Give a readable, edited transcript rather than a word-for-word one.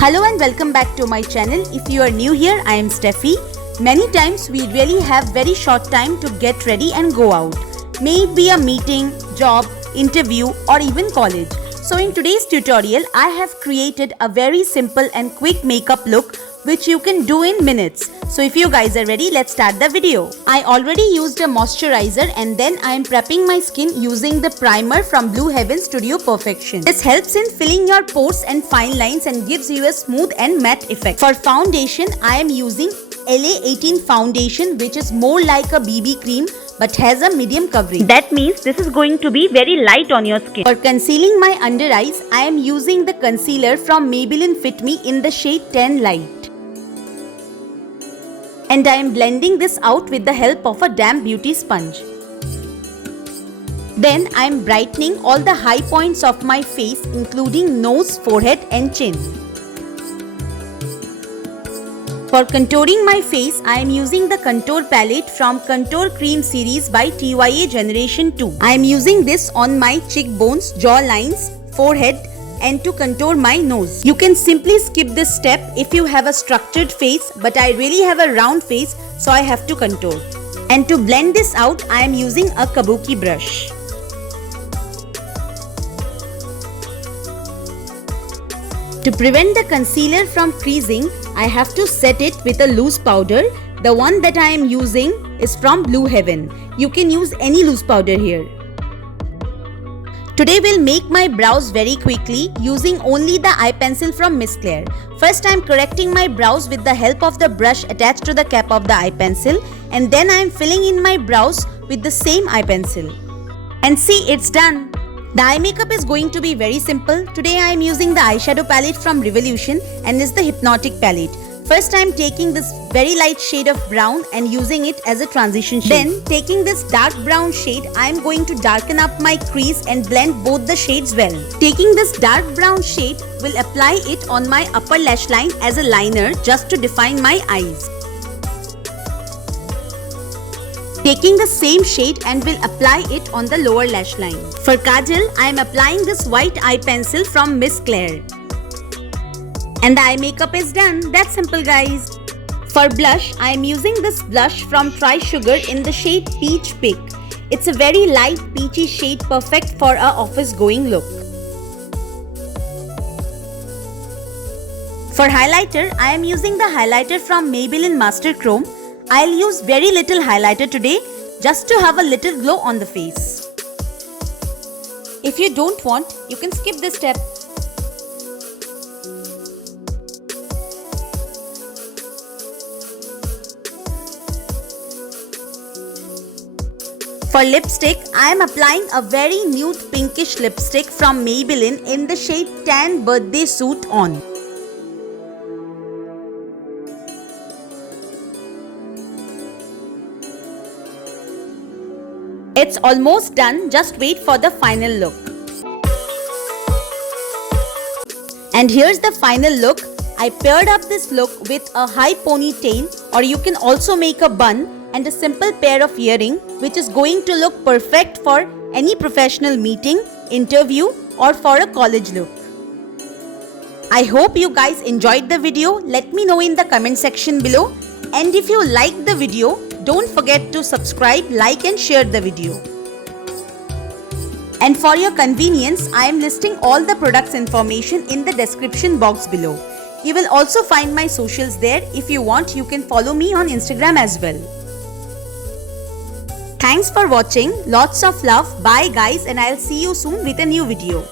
Hello and welcome back to my channel. If you are new here, I am Steffi. Many times we really have very short time to get ready and go out. May it be a meeting, job, interview or even college. So in today's tutorial, I have created a very simple and quick makeup look which you can do in minutes. So if you guys are ready, let's start the video. I already used a moisturizer and then I am prepping my skin using the primer from Blue Heaven Studio Perfection. This helps in filling your pores and fine lines and gives you a smooth and matte effect. For foundation, I am using LA18 foundation, which is more like a BB cream but has a medium coverage. That means this is going to be very light on your skin. For concealing my under eyes, I am using the concealer from Maybelline Fit Me in the shade 10 Light. And I am blending this out with the help of a damp beauty sponge. Then I am brightening all the high points of my face, including nose, forehead and chin. For contouring my face, I am using the contour palette from Contour Cream series by TYA Generation 2. I am using this on my cheekbones, jaw lines, forehead and to contour my nose. You can simply skip this step if you have a structured face, but I really have a round face, so I have to contour. And to blend this out, I am using a kabuki brush. To prevent the concealer from creasing, I have to set it with a loose powder. The one that I am using is from Blue Heaven. You can use any loose powder here. Today we'll make my brows very quickly using only the eye pencil from Miss Claire. First I am correcting my brows with the help of the brush attached to the cap of the eye pencil, and then I am filling in my brows with the same eye pencil. And see, it's done. The eye makeup is going to be very simple. Today I am using the eyeshadow palette from Revolution and is the Hypnotic palette. First I am taking this very light shade of brown and using it as a transition shade. Then taking this dark brown shade, I am going to darken up my crease and blend both the shades well. Taking this dark brown shade, will apply it on my upper lash line as a liner just to define my eyes. Taking the same shade and will apply it on the lower lash line. For kajal, I am applying this white eye pencil from Miss Claire. And the eye makeup is done. That's simple, guys. For blush, I am using this blush from Try Sugar in the shade Peach Pick. It's a very light peachy shade, perfect for a office going look. For highlighter, I am using the highlighter from Maybelline Master Chrome. I'll use very little highlighter today just to have a little glow on the face. If you don't want, you can skip this step. For lipstick, I am applying a very nude pinkish lipstick from Maybelline in the shade Tan Birthday Suit On. It's almost done, just wait for the final look. And here's the final look. I paired up this look with a high ponytail, or you can also make a bun, and a simple pair of earring, which is going to look perfect for any professional meeting, interview or for a college look. I hope you guys enjoyed the video. Let me know in the comment section below. And if you liked the video, don't forget to subscribe, like and share the video. And for your convenience, I am listing all the products information in the description box below. You will also find my socials there. If you want, you can follow me on Instagram as well. Thanks for watching. Lots of love. Bye guys, and I'll see you soon with a new video.